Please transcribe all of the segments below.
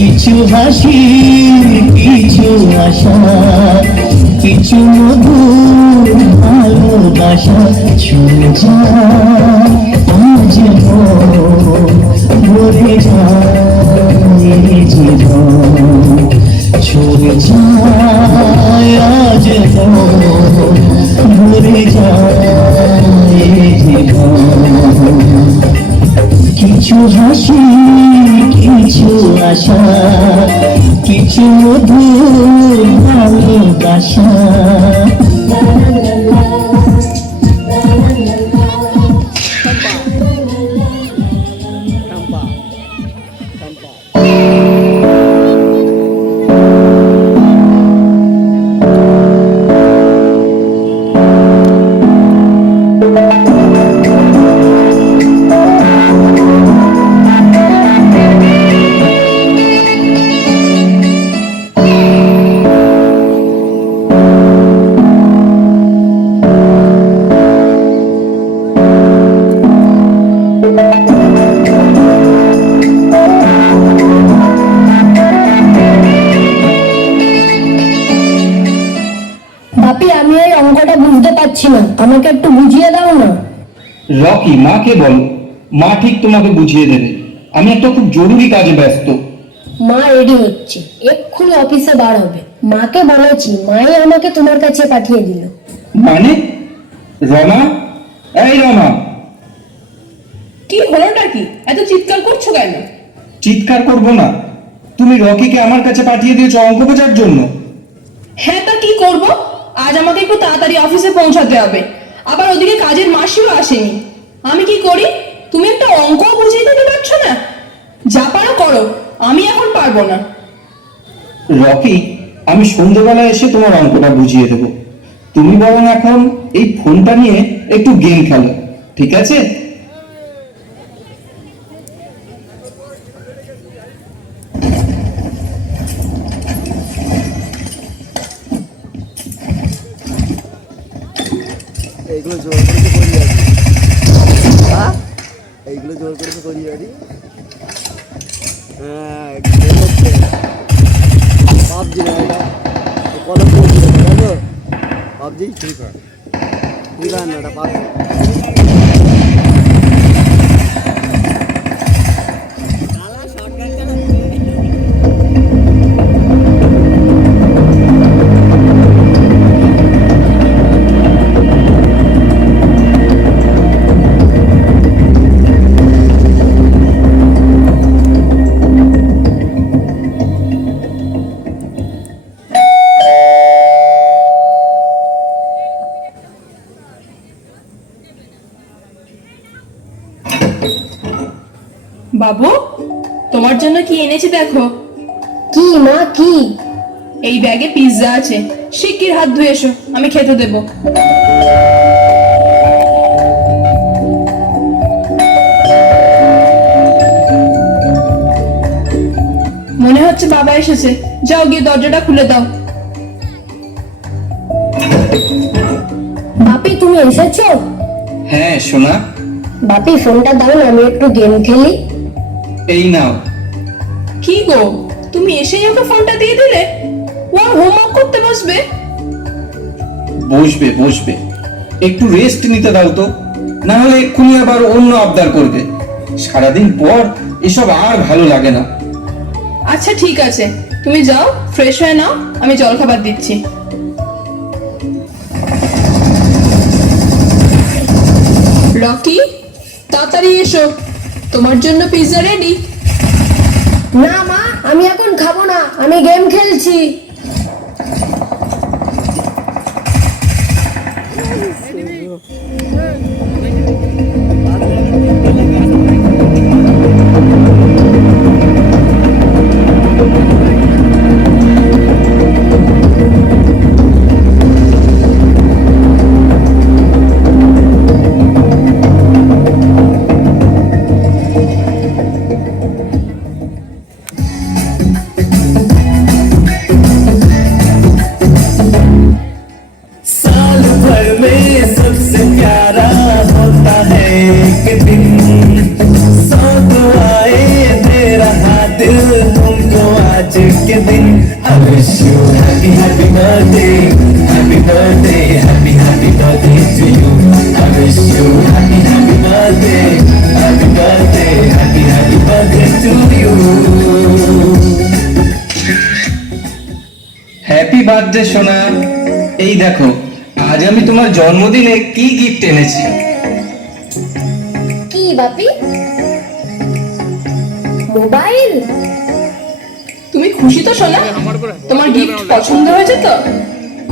কিছু হাসি, কিছু আশা, কিছু মধুর ভালোবাসা ছুঁয়ে যায় আজ ভরে যায় জীবন, ছুঁয়ে যায় আজ ভরে যায় জীবন। কিছু হাসি, কিছু আশা, কিছু মধুর ভালোবাসা। বাপি, আমি এই অঙ্কটা বুঝতে পারছি না, আমাকে একটু বুঝিয়ে দাও না। রকি, মাকে বলো, মা ঠিক তোমাকে বুঝিয়ে দেবে। আমি একটা খুব জরুরি কাজে ব্যস্ত। মা রেডি হচ্ছে, এক্ষুনি অফিসে বার হবে। মাকে বলেছি, মাই আমাকে তোমার কাছে পাঠিয়ে দিল। মানে? রমা, এই রমা। কি হলোটা কি? এত চিৎকার করছো কেন? চিৎকার করবো না, তুমি রকিকে আমার কাছে পাঠিয়ে দিয়েছো অঙ্ক বোঝার জন্য। হ্যাঁ, তা কি করব? আজ আমাকে একটু তাড়াতাড়ি অফিসে পৌঁছাতে হবে, আবার ওদিকে কাজের মাসিও আসেনি। আমি কি করি? তুমি একটা অঙ্ক বুঝিয়ে দিতে পারছো না? যা পারো করো, আমি এখন পারবো না। রকি, আমি সন্ধ্যেবেলা এসে তোমার অঙ্কটা বুঝিয়ে দেবো। তুমি বরং এখন এই ফোনটা নিয়ে একটু গেম খেলো, ঠিক আছে? এইগুলো জোর করে তো করি আছি। হ্যাঁ, এইগুলো জোর করে তো করি আছি। হ্যাঁ, পাবজি না, এটা কল করছি জানো? পাবজি ঠিক হয়, ঠিক হয় না, এটা পাবজি। বাবু, তোমার জন্য কি এনেছি দেখো। কি মা, কি? এই ব্যাগে পিৎজা আছে, শিগগির হাত ধুয়ে এসো, আমি খেতে দেবো। মনে হচ্ছে বাবা এসেছে, যাও গিয়ে দরজাটা খুলে দাও। বাপি, তুমি এসেছো? হ্যাঁ সোনা। বাপি, ফোনটা দাও না, আমি একটু গেম খেলি। এই নাও। কি গো, তুমি এসেই ওকে ফোনটা দিয়ে দিলে? ও হোমওয়ার্ক করতে বসবে। বসবে বসবে, একটু রেস্ট নিতে দাও তো, না হলে এক্ষুনি আবার অন্য আবদার করবে। সারাদিন পর এসব আর ভালো লাগে না। আচ্ছা ঠিক আছে, তুমি যাও, ফ্রেশ হয়ে নাও, আমি জলখাবার দিচ্ছি। রকি, তাড়াতাড়ি এসো, তোমার জন্য পিৎজা রেডি। না মা, আমি এখন খাবো না, আমি গেম খেলছি। एक दिन सौ दुआएं दे रहा दिल तुमको बर्थडे के दिन I wish you happy happy birthday, happy birthday, happy happy birthday to you. I wish you happy happy birthday, happy birthday, happy happy birthday to you. Happy birthday সোনা। এই দেখো আজ আমি তোমার জন্মদিনে কি গিফট এনেছি। কি বাপি? মোবাইল? তুমি খুশি তো সোনা? তোমার গিফট পছন্দ হয়েছে তো?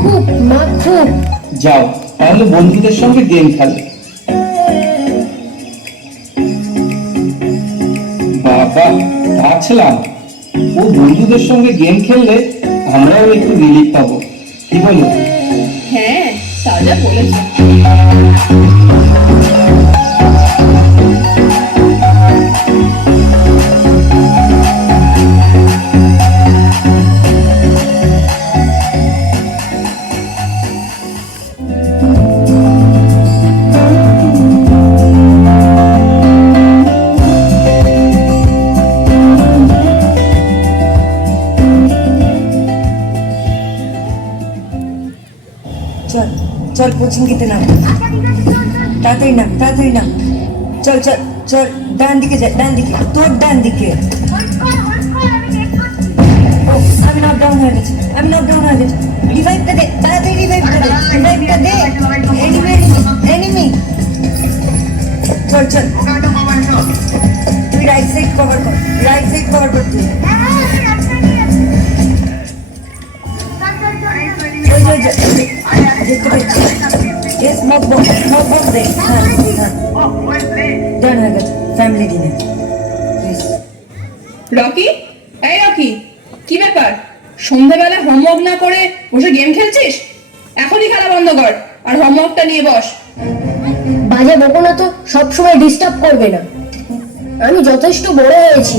খুব মা, খুব। যাও তাহলে বন্ধুদের সঙ্গে গেম খেলো। বাবা ভাবছিলাম ও বন্ধুদের সঙ্গে গেম খেললে আমরাও একটু রিলিফ পাবো, কি বলো? হ্যাঁ, তা যা বলেছো। चल चल कोचिंग कितने नाम तातरी नाम चल चल चल डान दिखे जा डान दिखे तो डान दिखे I'm not down है रिवाइव कर दे तातरी रिवाइव कर दे एनिमी चल चल तू राइट साइड कवर कर तू देखते ये स्मोक बॉक्स दे हाँ डन है फैमिली डिनर प्लीज রকি, এই রকি, কি ব্যাপার? সন্ধ্যাবেলা হোমওয়ার্ক না করে বসে গেম খেলছিস? এখনই খেলা বন্ধ কর আর হোমওয়ার্কটা নিয়ে বস। বাজে বকো না তো, সবসময় ডিস্টার্ব করবে না। আমি যথেষ্ট বড় হয়েছি,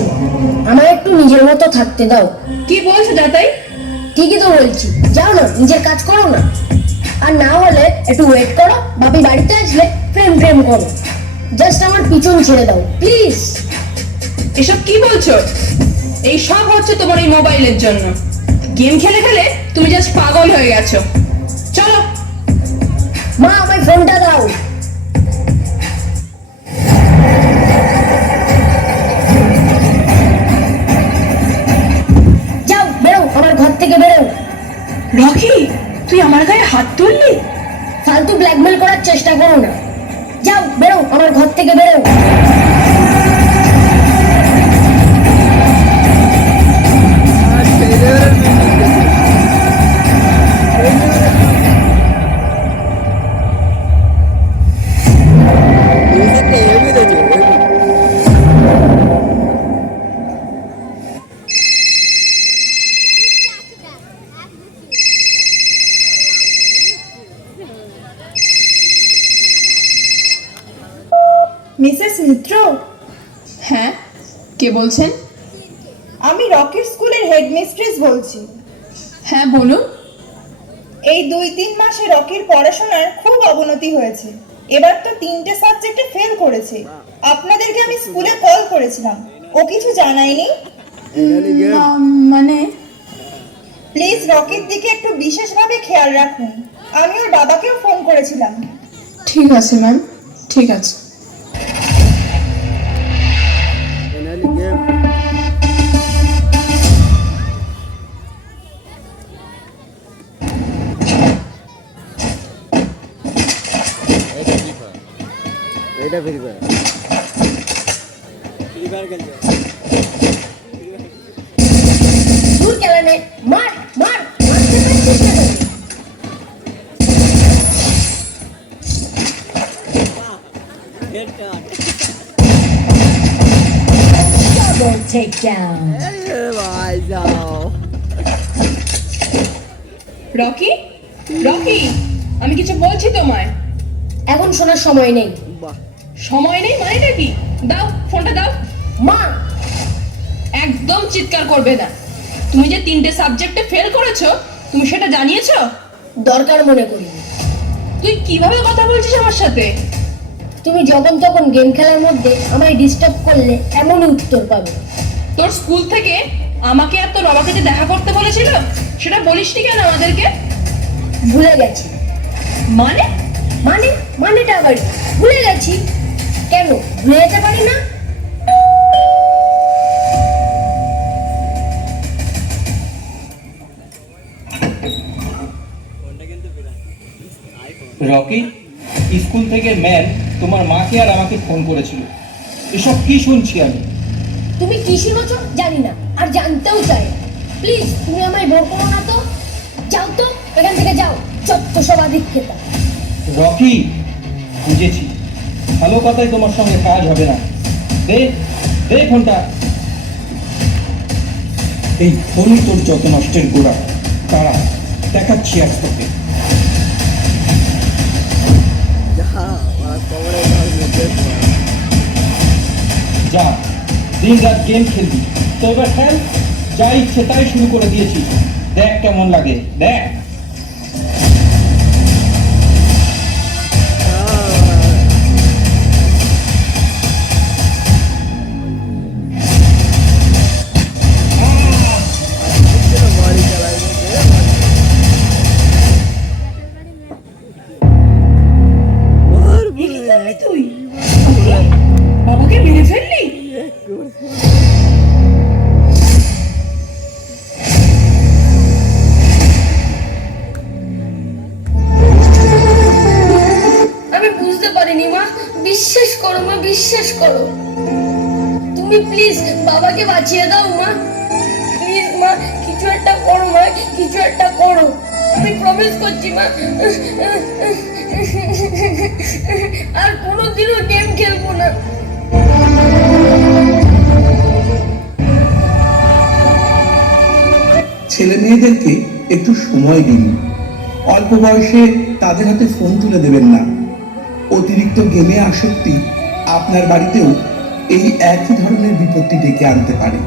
আমার একটু নিজের মতো থাকতে দাও। কি বলছো যাতাই? ঠিকই তো বলছি, যাও না নিজের কাজ করো না, আর না হলে একটু ওয়েট করো, বাপি বাড়িতে আসলে প্রেম করো। জাস্ট আমার পিছন ছেড়ে দাও প্লিজ। এসব কি বলছো? এই সব হচ্ছে তোমার এই মোবাইলের জন্য। গেম খেলে খেলে তুমি জাস্ট পাগল হয়ে গেছো। চলো। মা আমার ফোনটা দাও। যাও বেরো, আমার ঘর থেকে বেরো। রকি, তুই আমার গায়ে হাত তুললি? ফালতু ব্ল্যাকমেল করার চেষ্টা করো না। যাও বেরো, আমার ঘর থেকে বেরো। মিসেস মিত্র, হ্যাঁ, কে বলছেন? আমি রকেট স্কুলের হেডমিস্ট্রেস বলছি। হ্যাঁ বলুন। এই 2-3 মাসে রকির পড়াশোনার খুব অবনতি হয়েছে। এবার তো 3টে সাবজেক্টে ফেল করেছে। আপনাদেরকে আমি স্কুলে কল করেছিলাম, ও কিছু জানায়নি? মানে প্লিজ রকির দিকে একটু বিশেষভাবে খেয়াল রাখুন। আমি ওর বাবাকেও ফোন করেছিলাম। ঠিক আছে ম্যাম, ঠিক আছে। Finally game. এটা ফ্রি ফায়ার খেলছে। দূর কেলানে, মার মার, মারতে পারছিস না কেন? Double takedown. ভাই যাও রকি, রকি, আমি কিছু বলছি তোমায়। এখন শোনার সময় নেই। বাহ সময় নেই মানেটা কি? দাও ফোনটা দাও। মা, একদম চিৎকার করবে না। তুমি যে 3টে সাবজেক্টে ফেল করেছো, তুমি সেটা জানিয়েছো? দরকার মনে করি। তুই কিভাবে কথা বলছিস আমার সাথে? তুমি যখন তখন গেম খেলার মধ্যে আমায় ডিস্টার্ব করলে এমনই উত্তর পাবে। তোর স্কুল থেকে আমাকে আর তোর বাবাকে যে দেখা করতে বলেছিল সেটা বলিসনি কেন আমাদেরকে? ভুলে গেছি। মানে? মানেটা আবার কি? ভুলে গেছি। কেন ভুলে যেতে পারি না? রকি, স্কুল থেকে ম্যাম তোমার মাকে আর আমাকে ফোন করেছিল। এসব কি শুনছি আমি? তুমি কি শুনেছ জানি না, আর জানতেও চাই। প্লিজ তুমি আমায় বোর করো না তো। যাও তো, এখান থেকে যাও, চত্ব সব আধিক্যতা। রকি, বুঝেছি, ভালো কথাই তোমার সঙ্গে কাজ হবে না। দে দে ফোনটা। এই ফোনই তোর যত নষ্টের গোড়া। তারা দেখাচ্ছি আজ তোকে। যা আর কবরে যাওয়ার মধ্যে যা, দিন রাত গেম খেলবি। তো এবার খেল, যা ইচ্ছে তাই শুরু করে দিয়েছি। দেখ কেমন লাগে, দেখ। বাড়ি চালাই এ কি করলি তুই? বাবাকে মেরে ফেললি? আমি বুঝতে পারিনি মা, বিশ্বাস করো মা, বিশ্বাস করো। তুমি প্লিজ বাবাকে বাঁচিয়ে দাও মা। প্লিজ মা, কিছু একটা করো মা, কিছু একটা করো। আমি প্রমিস করছি মা, আর কোনোদিনও গেম খেলবো না। ছেলে মেয়েদেরকে একটু সময় দিন। অল্প বয়সে তাদের হাতে ফোন তুলে দেবেন না। অতিরিক্ত গেমে আসক্তি আপনার বাড়িতেও এই একই ধরনের বিপত্তি ডেকে আনতে পারে।